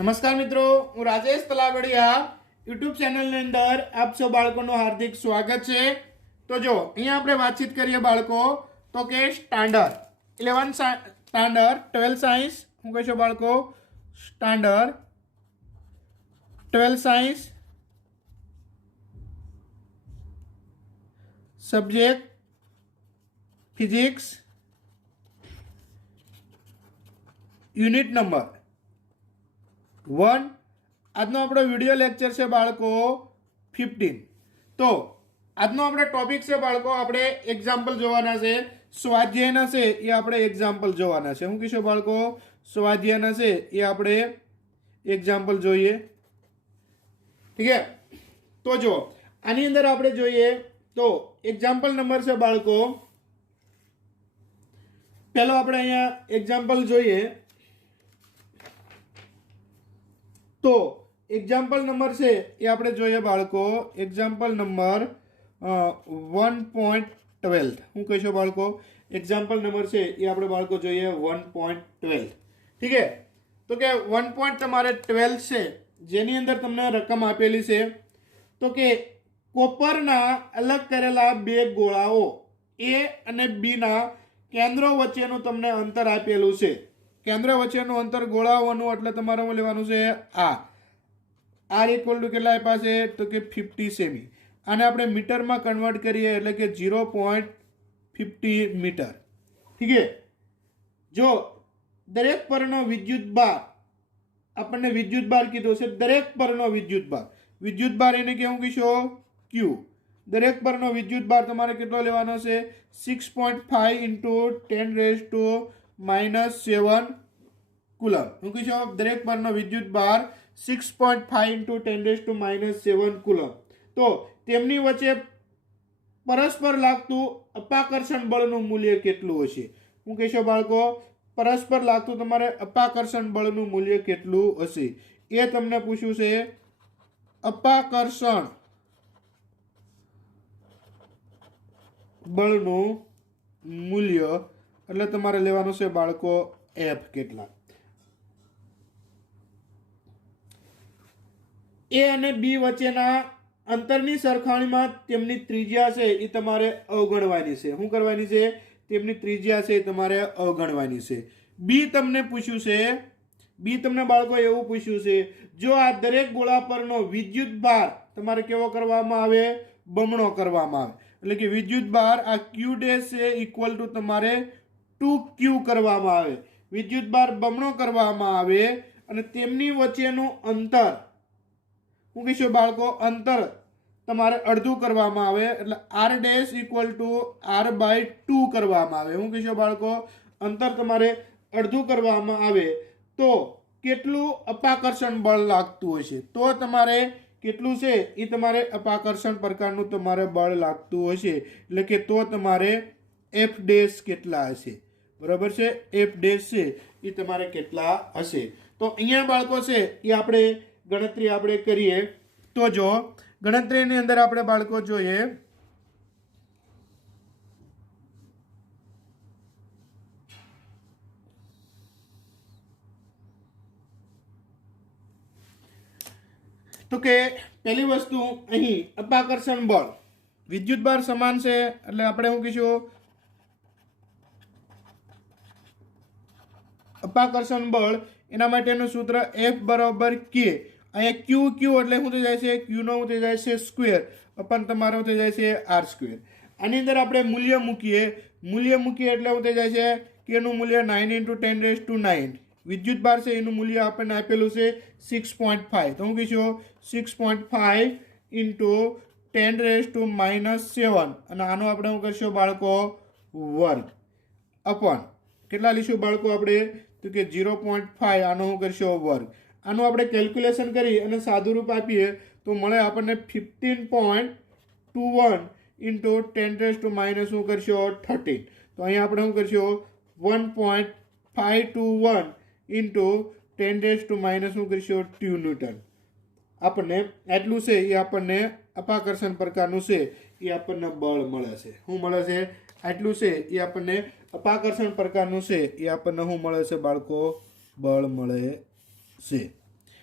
નમસ્કાર મિત્રો, હું રાજેશ તલાવડિયા યુટ્યુબ ચેનલની અંદર આપ સૌ બાળકોનું હાર્દિક સ્વાગત છે। તો જો અહીંયા આપણે વાતચીત કરીએ બાળકો તો કે સ્ટાન્ડર્ડ 11 સ્ટાન્ડર્ડ 12 સાયન્સ હું કહેશો બાળકો standard 12 science subject physics unit number 1 આજનો આપણો વિડિયો લેક્ચર છે બાળકો 15। તો આજનો આપણે ટોપિક છે બાળકો આપણે એક્ઝામ્પલ જોવાના છે, સ્વાધ્યાયના છે એ આપણે એક્ઝામ્પલ જોવાના છે। હું કહીશું બાળકો સ્વાધ્યાયના છે એ આપણે એક્ઝામ્પલ જોઈએ, ઠીક છે। તો જો આની અંદર આપણે જોઈએ તો એક્ઝામ્પલ નંબર છે બાળકો, પહેલો આપણે અહીંયા એક્ઝામ્પલ જોઈએ તો એક્ઝામ્પલ નંબર છે એ આપણે જોઈએ બાળકો એક્ઝામ્પલ નંબર 1.12। હું કહીશું બાળકો એક્ઝામ્પલ નંબર છે એ આપણે બાળકો જોઈએ 1.12, ઠીક છે। તો કે 1. તમારે 12 છે જેની અંદર તમને રકમ આપેલી છે તો કે કોપરના અલગ કરેલા બે ગોળાઓ એ અને બી ના કેન્દ્રો વચ્ચેનું તમને અંતર આપેલું છે। કેન્દ્ર વચ્ચેનું અંતર ગોળાઓનું એટલે તમારે શું લેવાનું છે આર ઇક્વલ ટુ કેટલા આપ્યા છે તો કે 50 સેમી। આને આપણે મીટરમાં કન્વર્ટ કરીએ એટલે કે 0.50 મીટર, ઠીક છે। જો દરેક પરનો વિદ્યુત ભાર આપણને વિદ્યુત ભાર કીધો છે, દરેક પરનો વિદ્યુત ભાર એને કેવું કહીશો ક્યુ। દરેક પરનો વિદ્યુત ભાર તમારે કેટલો લેવાનો છે 6.5 × 10⁻⁻7 કુલમ। હું કહીશું દરેક પરનો વિદ્યુત ભાર 6.5 × 10⁻⁻7 કુલમ। તો તેમની વચ્ચે પરસ્પર લાગતું અપાકર્ષણ બળનું મૂલ્ય કેટલું હશે? હું કહીશું બાળકો પરસ્પર લાગતું તમારે અપાકર્ષણ બળનું મૂલ્ય કેટલું હશે એ તમને પૂછ્યું છે। અપાકર્ષણ બળનું મૂલ્ય એટલે તમારે લેવાનું છે બાળકો એફ કેટલા। એ અને બી વચ્ચેના અંતરની સરખામણીમાં તેમની ત્રિજ્યા છે એ તમારે અવગણવાની છે। શું કરવાની છે? તેમની ત્રિજ્યા છે એ તમારે અવગણવાની છે। બી તમને પૂછ્યું છે, બી તમને બાળકો એવું પૂછ્યું છે જો આ દરેક ગોળા પરનો વિદ્યુત ભાર તમારે કેવો કરવામાં આવે? બમણો કરવામાં આવે। એટલે કે વિદ્યુત ભાર આ ક્યુ ડેશ છે ઇક્વલ ટુ તમારે 2q કરવામાં આવે। વિદ્યુત ભાર બમણો કરવામાં આવે અને તેમની વચ્ચેનું અંતર હું કહીશું બાળકો અંતર તમારે અડધું કરવામાં આવે એટલે r dash equal to r/2 કરવામાં આવે। હું કહીશું બાળકો અંતર તમારે અડધું કરવામાં આવે તો કેટલું અપાકર્ષણ બળ લાગતું હશે? તો તમારે કેટલું છે એ તમારે અપાકર્ષણ પ્રકારનું તમારે બળ લાગતું હશે એટલે કે તો તમારે એફ ડેશ કેટલા હશે, બરાબર છે? એફ ડેશ છે એ તમારે કેટલા હશે? તો અહીંયા બાળકો છે એ આપણે ગણતરી આપણે કરીએ તો જો ગણતરીની અંદર આપણે બાળકો જોઈએ તો કે પહેલી વસ્તુ અહીં અપાકર્ષણ બળ વિદ્યુત ભાર સમાન છે એટલે આપણે શું કહીશું અપાકર્ષણ બળ એના માટેનું સૂત્ર F બરાબર K। અહીંયા ક્યુ એટલે શું થઈ જાય છે? ક્યુ નો થઈ જાય છે સ્ક્વેર અપન તમારો થઈ જાય છે આર સ્ક્વેર। આની અંદર આપણે મૂલ્ય મૂકીએ એટલે શું થઈ જાય છે કે એનું મૂલ્ય 9 × 10⁹ વિદ્યુત ભાર છે એનું મૂલ્ય આપણને આપેલું છે 6.5। તો હું કહીશું 6.5 × 10⁻⁻7 અને આનો આપણે શું કરશું બાળકો વર્ગ અપન કેટલા લીશું બાળકો આપણે તો કે 0.5 આનો શું કરશો વર્ગ। આનું આપણે કેલ્ક્યુલેશન કરી અને સાદું રૂપ આપીએ તો મળે આપણને 15.21 × 10⁻⁻ શું કરશો 13। તો અહીંયા આપણે શું કરશું 1.521 × 10⁻⁻ શું કરશો 2 ન્યૂટન। આપણને એટલું છે એ આપણને અપાકર્ષણ પ્રકારનું છે એ આપણને બળ મળે છે। શું મળે છે? આટલું છે એ આપણને અપાકર્ષણ પ્રકારનું છે એ આપણને શું મળે છે બાળકો? બળ મળે છે।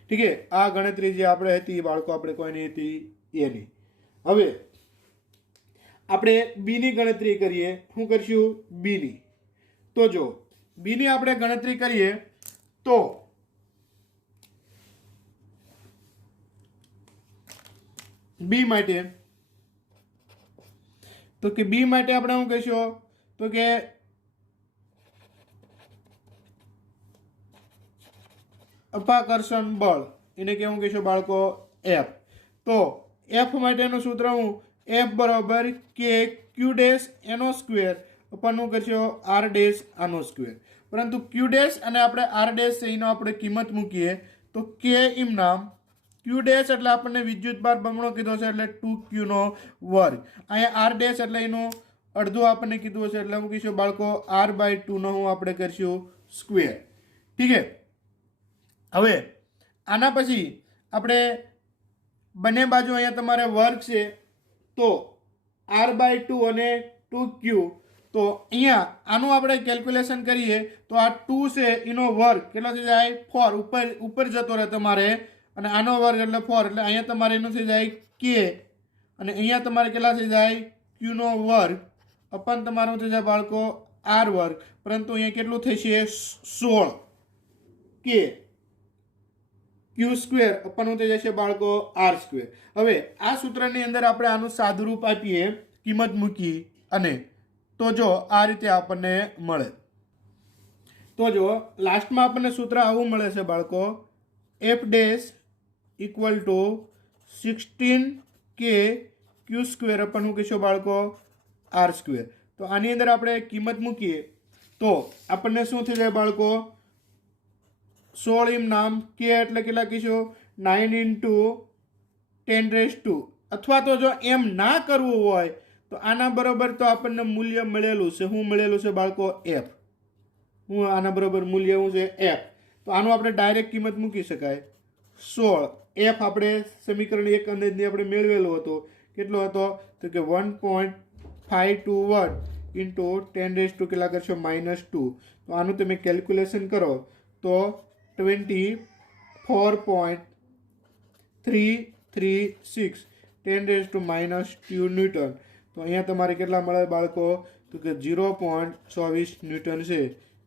ठीक है, आ गणतरी जे આપણે હતી બાળકો આપણે કોઈની હતી એની। હવે આપણે બી ની ગણતરી કરીએ। શું કરશું? બી ની। તો જો બી ની આપણે ગણતરી કરીએ તો બી માટે તો કે બી માટે આપણે શું કહીશું? તો કે અપાકર્ષણ બળ એને કેવું કહીશું બાળકો? એફ। તો એફ માટેનું સૂત્ર હું એફ બરાબર કે ક્યુ ડેશ એનો સ્ક્વેર અપન શું કરશો? આર ડેશ આનો સ્ક્વેર। પરંતુ ક્યુ ડેશ અને આપણે આર ડેશ એનો આપણે કિંમત મૂકીએ તો કે એમ નામ ક્યુ ડેશ એટલે આપણને વિદ્યુત ભાર બમણો કીધો છે એટલે 2q નો વર્ગ। અહીંયા આર ડેશ એટલે એનું અડધું આપણને કીધું છે એટલે મૂકીશું બાળકો આર બાય 2 નો હું આપણે કરશું સ્ક્વેર। ઠીક છે। હવે આના પછી આપણે બંને બાજુ અહીંયા તમારે વર્ગ છે તો આર બાય 2 અને 2q। તો અહીંયા આનું આપણે કેલ્ક્યુલેશન કરીએ તો આ 2 છે એનો વર્ગ કેટલો થઈ જાય? 4 ઉપર જતો રહે તમારે અને આનો વર્ગ એટલે 4 એટલે અહીંયા તમારે એનું થઈ જાય કે અને અહીંયા તમારે કેટલા થઈ જાય? q નો વર્ગ અપન તમારું થઈ જાય બાળકો આર વર્ગ। પરંતુ અહીંયા કેટલું થશે? 16 કે ક્યુ સ્ક્વેર અપન થઈ જશે બાળકો આર સ્ક્વેર। હવે આ સૂત્રની અંદર આપણે આનું સાદુરૂપ આપીએ, કિંમત મૂકી અને તો જો આ રીતે આપણને મળે। તો જો લાસ્ટમાં આપણને સૂત્ર આવું મળે છે બાળકો એફ ડેશ ઇક્વલ ટુ 16 કે ક્યુ સ્ક્વેર અપન શું કહીશું બાળકો? R square. તો આની અંદર આપણે કિંમત મૂકીએ તો આપણને શું થઈ જાય બાળકો? 16 એમ નામ કે એટલે કેટલા કહીશું? 9 × 10⁻²। અથવા તો જો એમ ના કરવું હોય તો આના બરોબર તો આપણને મૂલ્ય મળેલું છે। શું મળેલું છે બાળકો? એફ। હું આના બરોબર મૂલ્ય શું છે? એફ। તો આનું આપણે ડાયરેક્ટ કિંમત મૂકી શકાય 16। એફ આપણે સમીકરણ 1 અંદરની આપણે મેળવેલો હતો, કેટલો હતો? તો કે 1.521 × 10⁻² કેટલા કરશો? -2। તો આનું તમે કેલ્ક્યુલેશન કરો તો 24.336 10⁻² ન્યૂટન। તો અહીંયા તમારે કેટલા મળે બાળકો? તો કે 0.24 ન્યૂટન છે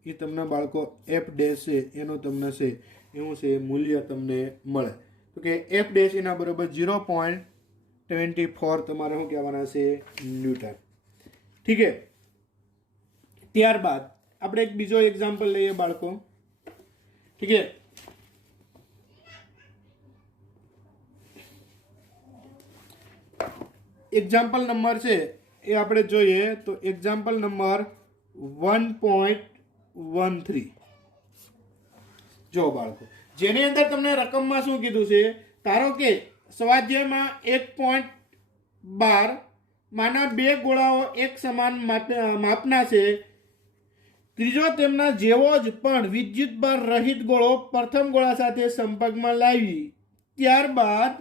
એ તમને બાળકો એફ ડેશ છે એનું તમને છે એવું છે મૂલ્ય તમને મળે। તો કે એફ ડેશ એના બરોબર 0.24 તમારે શું કહેવાના છે? ન્યૂટન। ઠીક છે। ત્યારબાદ આપણે એક બીજો એક્ઝામ્પલ લઈએ બાળકો। ઠીક છે। એક્ઝામ્પલ નંબર છે એ આપણે જોઈએ તો એક્ઝામ્પલ નંબર 1.13 જો બાળકો જેની અંદર તમને રકમમાં શું કીધું છે? ધારો કે સ્વાધ્યાયમાં 1.12 માના બે ગોળાઓ એક સમાન માપના છે। ત્રીજો તેમના જેવો જ પણ વિદ્યુતભાર રહિત ગોળો પ્રથમ ગોળા સાથે સંપર્કમાં લાવી ત્યારબાદ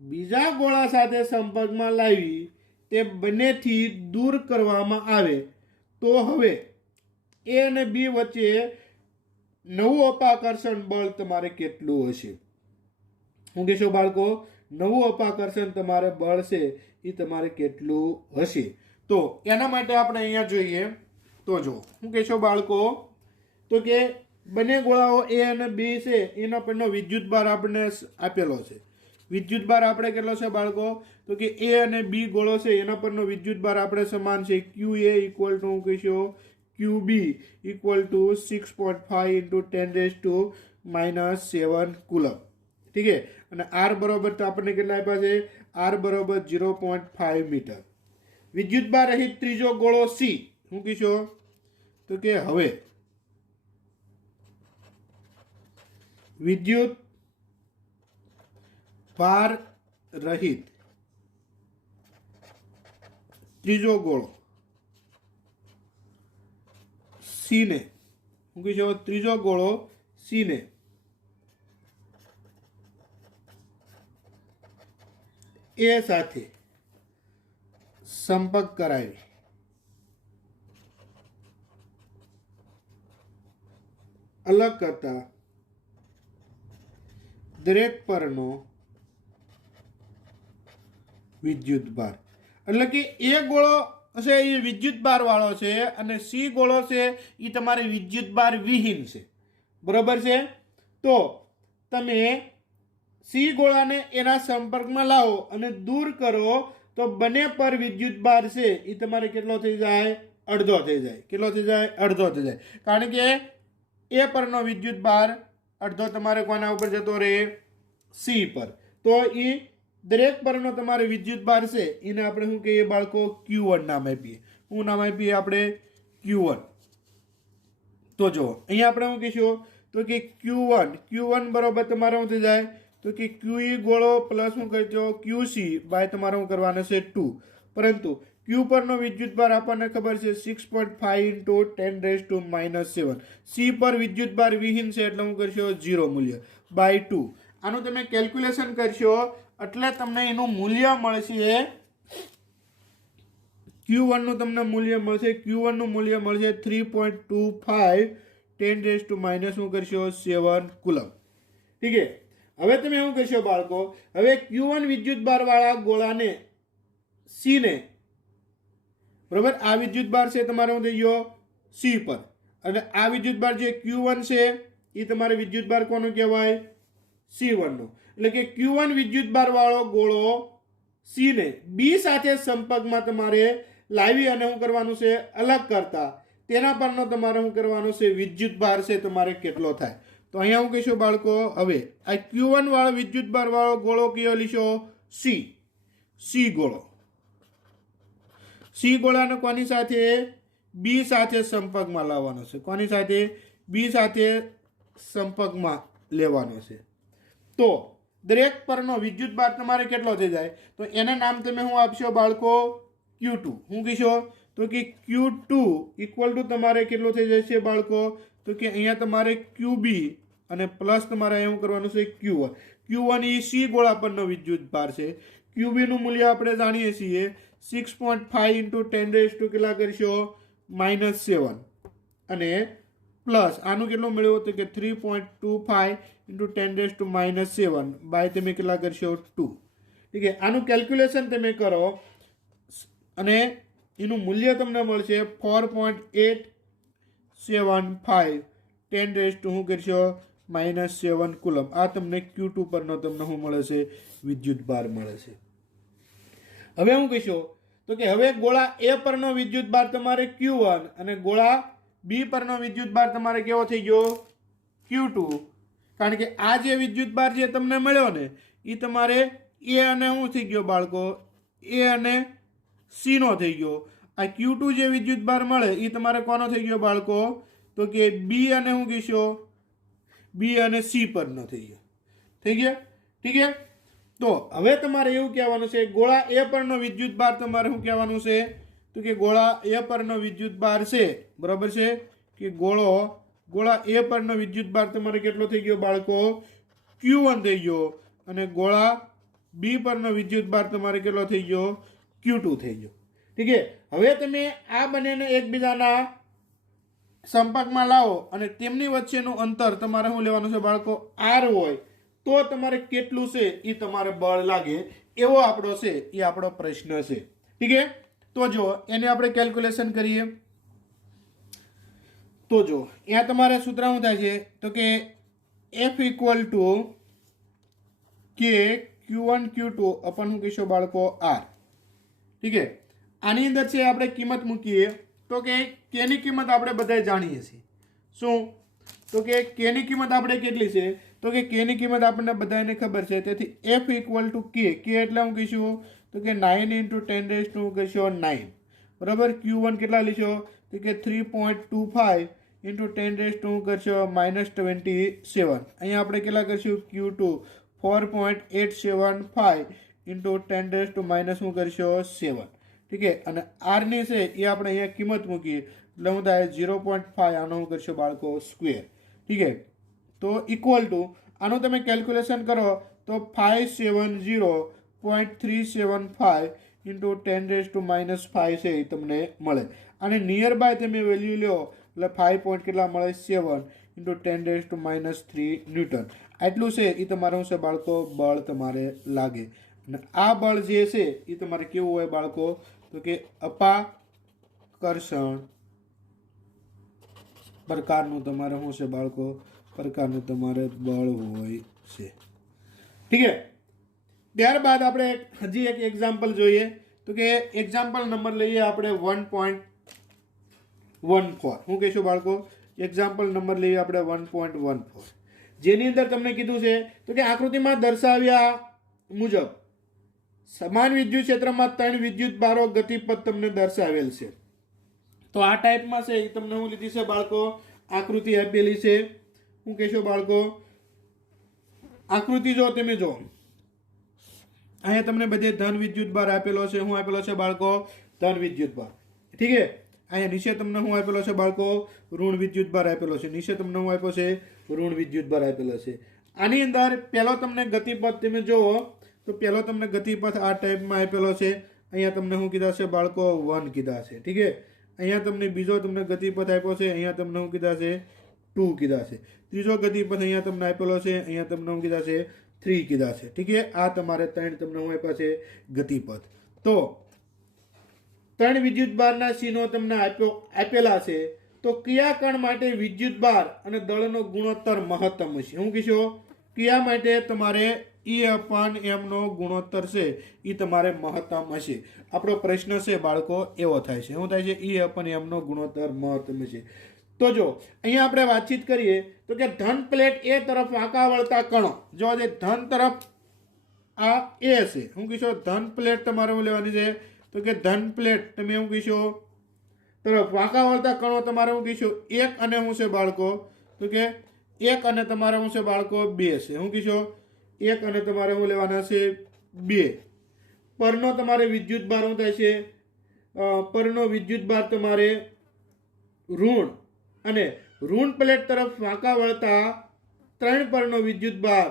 બીજા ગોળા સાથે સંપર્કમાં લાવી તે બંનેથી દૂર કરવામાં આવે તો હવે એ અને બી વચ્ચે નવું અપાકર્ષણ બળ તમારે કેટલું હશે? શું કહેશો બાળકો? નવું અપાકર્ષણ તમારે બળ છે એ તમારે કેટલું હશે? તો એના માટે આપણે અહીંયા જોઈએ તો જો શું કહેશો બાળકો? તો કે બંને ગોળાઓ એ અને બી છે એના પરનો વિદ્યુતભાર આપણને આપેલો છે। વિદ્યુતભાર આપણે કેટલો છે બાળકો? તો કે એ અને બી ગોળો છે એના પરનો વિદ્યુતભાર આપણે સમાન છે ક્યુ એ ઇક્વલ ટુ શું કહીશું? ક્યુ બી ઇક્વલ ટુ 6.5 × 10⁻⁻7 કુલમ। ઠીક છે। અને આર બરોબર તો આપણને કેટલા આપ્યા છે? આર બરોબર 0.5 મીટર। વિદ્યુતભાર રહિત ત્રીજો ગોળો સી શું કહીશો? તો કે હવે વિદ્યુત ભાર રહિત ત્રીજો ગોળો સી ને શું કહીશો? ત્રીજો ગોળો સી ને એ સાથે સંપર્ક કરાવી અલગ કરતા દરેક પરનો વિદ્યુત ભાર એટલે કે એ ગોળો છે એ વિદ્યુત ભાર વાળો છે અને સી ગોળો છે એ તમારે વિદ્યુત ભાર વિહીન છે, બરોબર છે। તો તમે સી ગોળાને એના સંપર્કમાં લાવો અને દૂર કરો તો બંને પર વિદ્યુત ભાર છે એ તમારે કેટલો થઈ જાય? અડધો થઈ જાય। કેટલો થઈ જાય? અડધો થઈ જાય, કારણ કે એ પરનો વિદ્યુત ભાર અડધો તમારે કોના ઉપર જતો રહે? સી પર। તો એ દરેક પરનો તમારે વિદ્યુત ભાર છે એને આપણે શું કહીએ બાળકો? Q1 નામ આપીએ। શું નામ આપીએ આપણે? Q1। તો જો અહીંયા આપણે શું કહીશું તો કે Q1 બરોબર તમારે શું થઈ જાય તો કે QE ગોળો પ્લસ શું કરજો QC બાય તમારે શું કરવાનું છે 2, પરંતુ Q પરનો વિદ્યુત ભાર આપણને ખબર છે 6.5 ઇન્ટુ 10⁻⁻7। C પર વિદ્યુત ભાર વિહીન છે એટલે શું કરશો? 0 મૂલ્ય બાય 2। આનું તમે કેલ્ક્યુલેશન કરશો એટલે તમને એનું મૂલ્ય મળશે Q1 નું તમને મૂલ્ય મળશે Q1 નું મૂલ્ય મળશે 3.25 10⁻⁻ શું કરશો? 7 કુલમ। ઠીક છે। હવે તમે શું કરશો બાળકો? હવે Q1 વિદ્યુત ભાર વાળા ગોળાને C ને બરોબર આ વિદ્યુત ભાર છે તમારે શું થઈ ગયો? C પર, અને આ વિદ્યુત ભાર જે Q1 છે એ તમારે વિદ્યુત ભાર કોનો કહેવાય? C1 નો। એટલે કે Q1 વિદ્યુત ભાર વાળો ગોળો C ને B સાથે સંપર્કમાં તમારે લાવી અને શું કરવાનું છે? અલગ કરતા તેના પરનો તમારે શું કરવાનો છે? વિદ્યુત ભાર છે તમારે કેટલો થાય? તો અહીંયા હું કહીશું બાળકો, હવે આ Q1 વાળો વિદ્યુત ભાર વાળો ગોળો કયો લીશો? C ગોળો। સી ગોળાને કોની સાથે? બી સાથે સંપર્કમાં લાવવાનો છે। કોની સાથે? બી સાથે સંપર્કમાં લેવાનો છે। તો દરેક પરનો વિદ્યુત ભાર તમારે કેટલો થઈ જાય? તો એના નામ તમે શું આપશો બાળકો? Q2। શું કહીશો તો કે Q2 ઇક્વલ ટુ તમારે કેટલો થઈ જશે બાળકો? તો કે અહીંયા તમારે QB અને પ્લસ તમારે એવું કરવાનું છે Q1 એ સી ગોળા પરનો વિદ્યુત ભાર છે। QB નું મૂલ્ય આપણે જાણીએ છીએ 6.5 ઇન્ટુ 10⁻⁻ કેટલા કરશો? -7, અને પ્લસ આનું કેટલું મળ્યું તો કે 3.25 ઇન્ટુ 10⁻⁻7 બાય તમે કેટલા કરશો? 2। ઠીક છે। આનું કેલ્ક્યુલેશન તમે કરો અને એનું મૂલ્ય તમને મળશે 4.875 10⁻⁻ શું કરશો? -7 કુલમ। આ તમને Q2 પરનો તમને શું મળે છે? વિદ્યુત ભાર મળે છે। હવે હું કહીશું તો કે હવે ગોળા A પરનો વિદ્યુત ભાર તમારે Q1 અને ગોળા B પરનો વિદ્યુત ભાર તમારે કેવો થઈ ગયો? Q2। કારણ કે આ જે વિદ્યુત ભાર જે તમને મળ્યો ને એ તમારે A અને શું થઈ ગયો બાળકો? A અને C નો થઈ ગયો। આ Q2 જે વિદ્યુત ભાર મળે એ તમારે કોનો થઈ ગયો બાળકો? તો કે B અને શું કહીશો? B અને C પરનો થઈ ગયો। થઈ ગયા? ઠીક છે। તો હવે તમારે એવું કહેવાનું છે ગોળા A પરનો વિદ્યુત ભાર તમારે શું કહેવાનું છે? તો કે ગોળા A પરનો વિદ્યુત ભાર છે બરાબર છે કે ગોળા A પરનો વિદ્યુત ભાર તમારે કેટલો થઈ ગયો બાળકો? Q1 થઈ ગયો, અને ગોળા B પરનો વિદ્યુત ભાર તમારે કેટલો થઈ ગયો? Q2 થઈ ગયો। ઠીક છે। હવે તમે આ બંનેને એકબીજાના સંપર્કમાં લાવો અને તેમની વચ્ચેનું અંતર તમારે શું લેવાનું છે બાળકો? R હોય તો તમારે કેટલું છે એ તમારે બળ લાગે એવો આપણો છે એ આપણો પ્રશ્ન છે। ઠીક છે। તો જો એને આપણે કેલ્ક્યુલેશન કરીએ તો જો અહીંયા તમારે સૂત્ર શું થાય છે તો કે F ઇક્વલ ટુ કે Q1 Q2 અપન શું કહીશું બાળકો? R। ઠીક છે। આની અંદર છે આપણે કિંમત મૂકીએ તો કે કેની કિંમત આપણે બધા જાણીએ છીએ। શું? તો કે કેની કિંમત આપણે કેટલી છે? તો કે કેની કિંમત આપણને બધાને ખબર છે। તેથી F ઇક્વલ ટુ કે એટલે હું કહીશું તો કે 9 ઇન્ટુ 10⁻⁹ કહીશું 9 બરાબર। Q1 કેટલા લીધો તો કે 3.25 ઇન્ટુ 10⁻⁻ કરશો -27। અહીંયા આપણે કેટલા કરશું? Q2 4.875 ઇન્ટુ 10⁻⁻ શું કરશો? 7। ઠીક છે। અને R ની છે એ આપણે અહીંયા કિંમત મૂકીએ એટલે શું થાય? 0.5 આનો શું કરશો બાળકો? સ્ક્વેર। ઠીક છે। તો ઇક્વલ ટુ આનું તમે કેલ્ક્યુલેશન કરો તો 570.375 ઇન્ટુ 10⁻⁻5 છે એ તમને મળે। અને નિયર બાય તમે વેલ્યુ લો એટલે 5 પોઈન્ટ કેટલા મળે? 7 ઇન્ટુ 10⁻³ ન્યૂટન। આટલું છે એ તમારે શું છે બાળકો બળ તમારે લાગે અને આ બળ જે છે એ તમારે કેવું હોય બાળકો તો કે અપાકર્ષણ પ્રકારનું તમારે શું છે બાળકો પ્રકારનું તમારે બળ હોય છે ઠીક છે ત્યારબાદ આપણે હજી એક એક્ઝામ્પલ જોઈએ તો કે એક્ઝામ્પલ નંબર લઈએ આપણે 1.14 હું કહીશું બાળકો એક્ઝામ્પલ નંબર લઈએ આપણે 1.14 જેની અંદર તમને કીધું છે તો કે આકૃતિમાં દર્શાવ્યા મુજબ સમાન વિદ્યુત ક્ષેત્રમાં 3 વિદ્યુત ભારો ગતિપથ તમને દર્શાવેલ છે તો આ ટાઈપમાં છે એ તમને હું લીધી છે બાળકો આકૃતિ આપેલી છે હું કહેશો બાળકો આકૃતિ જો તમે જો અહીંયા તમને બધે ધન વિદ્યુત ભાર આપેલો છે હું આપેલો છે બાળકો ધન વિદ્યુત ભાર ઠીક છે અહીંયા નીચે તમને હું આપેલો છે બાળકો ઋણ વિદ્યુત ભાર આપેલો છે નીચે તમને હું આપ્યો છે ઋણ વિદ્યુત ભાર આપેલો છે આની અંદર પહેલો તમને ગતિપથ તમે જુઓ તો પહેલો તમને ગતિપથ આ ટાઈપમાં આપેલો છે અહીંયા તમને શું કીધા છે બાળકો 1 કીધા છે ઠીક છે અહીંયા તમને બીજો તમને ગતિપથ આપ્યો છે અહીંયા તમને શું કીધા છે 2 કીધા છે ત્રીજો ગતિપથ અહીંયા તમને આપેલો છે અહીંયા તમને શું કીધા છે 3 કીધા છે ઠીક છે આ તમારે 3 તમને શું આપ્યા છે ગતિપથ તો 3 વિદ્યુત ભારના ચિહ્નો તમને આપેલા છે તો કયા કણ માટે વિદ્યુત ભાર અને દળનો ગુણોત્તર મહત્તમ હશે હું કહીશો કયા માટે તમારે E/m નો ગુણોત્તર છે એ તમારે મહત્તમ હશે આપણો પ્રશ્ન છે બાળકો એવો થાય છે શું થાય છે E/m નો ગુણોત્તર મહત્તમ છે તો જો અહીંયા આપણે વાતચીત કરીએ તો કે ધન પ્લેટ એ તરફ વાંકા વળતા કણો જો જે ધન તરફ આ એ છે હું કહીશો ધન પ્લેટ તમારે હું લેવાની છે તો કે ધન પ્લેટ તમે હું કહીશો તરફ વાંકા વળતા કણો તમારે હું કહીશું 1 અને હું છે બાળકો તો કે 1 અને તમારે હું છે બાળકો 2 છે હું કહીશો 1 અને તમારે હું લેવાના છે 2 પરનો તમારે વિદ્યુત ભાર શું થાય છે પરનો વિદ્યુત ભાર તમારે ઋણ અને ઋણ પ્લેટ તરફ વાંકા વળતા 3 પરનો વિદ્યુત ભાર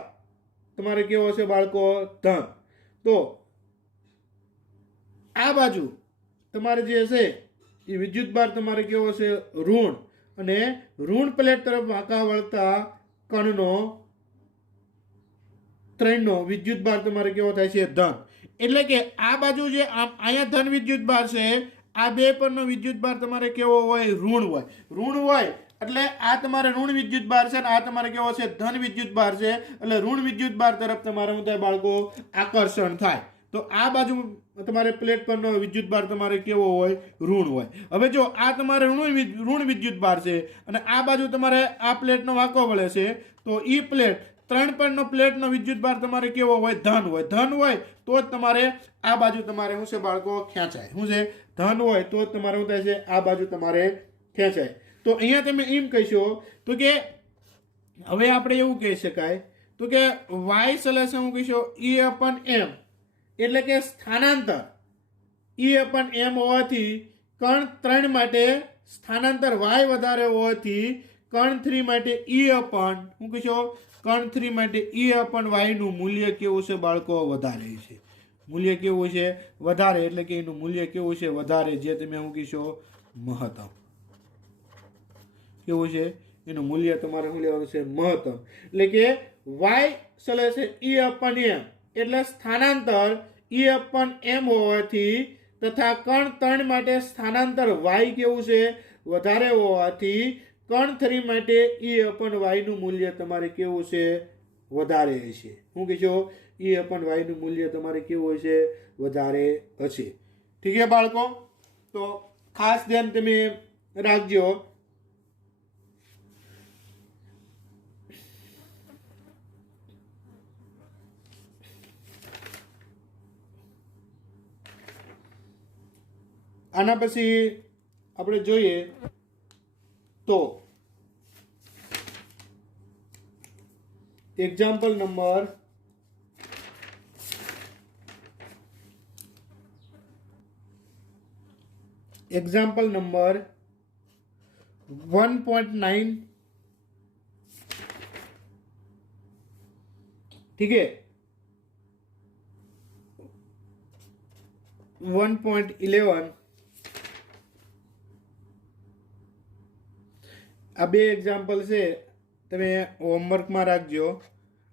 તમારે કેવો છે બાળકો ધન તો આ બાજુ તમારે જે છે એ વિદ્યુત ભાર તમારે કેવો છે ઋણ અને ઋણ પ્લેટ તરફ વાંકા વળતા કણનો 3 નો વિદ્યુત ભાર તમારે કેવો થાય છે ધન એટલે કે આ બાજુ જે અહીંયા ધન વિદ્યુત ભાર છે આ બે પરનો વિદ્યુત ભાર તમારે કેવો હોય ઋણ હોય એટલે આ તમારે ઋણ વિદ્યુત ભાર છે અને આ તમારે કેવો છે ધન વિદ્યુત ભાર છે એટલે ઋણ વિદ્યુત ભાર તરફ તમારે શું થાય બાળકો આકર્ષણ થાય તો આ બાજુ તમારે પ્લેટ પરનો વિદ્યુત ભાર તમારે કેવો હોય ઋણ હોય હવે જો આ તમારે ઋણ વિદ્યુત ભાર છે અને આ બાજુ તમારે આ પ્લેટનો વાંકો વળે છે તો ઈ પ્લેટ 3 પરનો પ્લેટનો વિદ્યુત ભાર તમારે કેવો હોય ધન હોય તો જ તમારે આ બાજુ તમારે શું છે બાળકો ખેંચાય શું છે ધન હોય તો જ તમારે શું થાય છે આ બાજુ તમારે ખેંચાય તો અહીંયા તમે એમ કહીશો તો કે હવે આપણે એવું કહી શકાય તો કે y સલેસ હું કહીશો E/m એટલે કે સ્થાનાંતર E/m હોવાથી કણ 3 માટે સ્થાનાંતર y વધારે હોવાથી કણ 3 માટે હું કહીશો કણ 3 માટે E/y નું મૂલ્ય કેવું છે બાળકો વધારે છે મૂલ્ય કેવું છે વધારે એટલે કે એનું મૂલ્ય કેવું છે વધારે જે તમે હું કહીશો મહત્તમ કેવું છે એનું મૂલ્ય તમારે શું લેવાનું છે મહત્તમ એટલે કે y સલે છે E/m એટલે સ્થાનાંતર E/m હોવાથી તથા કણ 3 માટે સ્થાનાંતર y કેવું છે વધારે હોવાથી કણ 3 માટે E/y નું મૂલ્ય તમારે કેવું છે વધારે હશે શું કહેશો E/y નું મૂલ્ય તમારે કેવું હશે વધારે હશે ઠીક છે બાળકો તો ખાસ ધ્યાન તમે રાખજો આના પછી આપણે જોઈએ તો એક્ઝામ્પલ નંબર 1.9 ठीक है 1.11 આ બે એક્ઝામ્પલ છે તમે હોમવર્કમાં રાખજો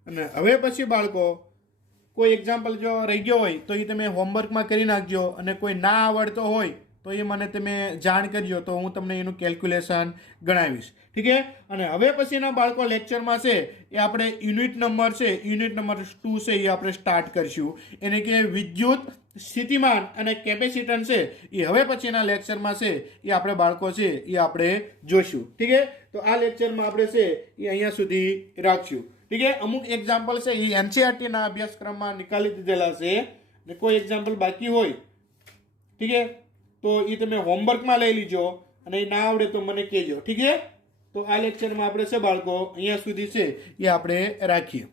અને હવે પછી બાળકો કોઈ એક્ઝામ્પલ જો રહી ગયો હોય તો એ તમે હોમવર્કમાં કરી નાખજો, અને કોઈ ના આવડતો હોય તો એ મને તમે જાણ કરજો, તો હું તમને એનું કેલ્ક્યુલેશન ગણાવીશ. ઠીક છે. અને હવે પછીના બાળકો લેક્ચરમાં છે એ આપણે યુનિટ નંબર 2 છે એ આપણે સ્ટાર્ટ કરીશું. એને કે વિદ્યુત સ્થિતિમાન અને કેપેસિટન્સ છે એ હવે પછીના લેક્ચરમાં છે એ આપણે બાળકો છે એ આપણે જોઈશું. ઠીક છે. તો આ લેક્ચરમાં આપણે છે એ અહીંયા સુધી રાખશું. ઠીક છે. અમુક એક્ઝામ્પલ છે એ એનસીઆરટીના અભ્યાસક્રમમાં નિકાલી દીધેલા છે, ને કોઈ એક્ઝામ્પલ બાકી હોય ઠીક છે તો એ તમે હોમવર્કમાં લઈ લીજો, અને એ ના આવડે તો મને કહેજો. ઠીક છે. તો આ લેક્ચરમાં આપણે છે બાળકો અહીંયા સુધી છે એ આપણે રાખીએ.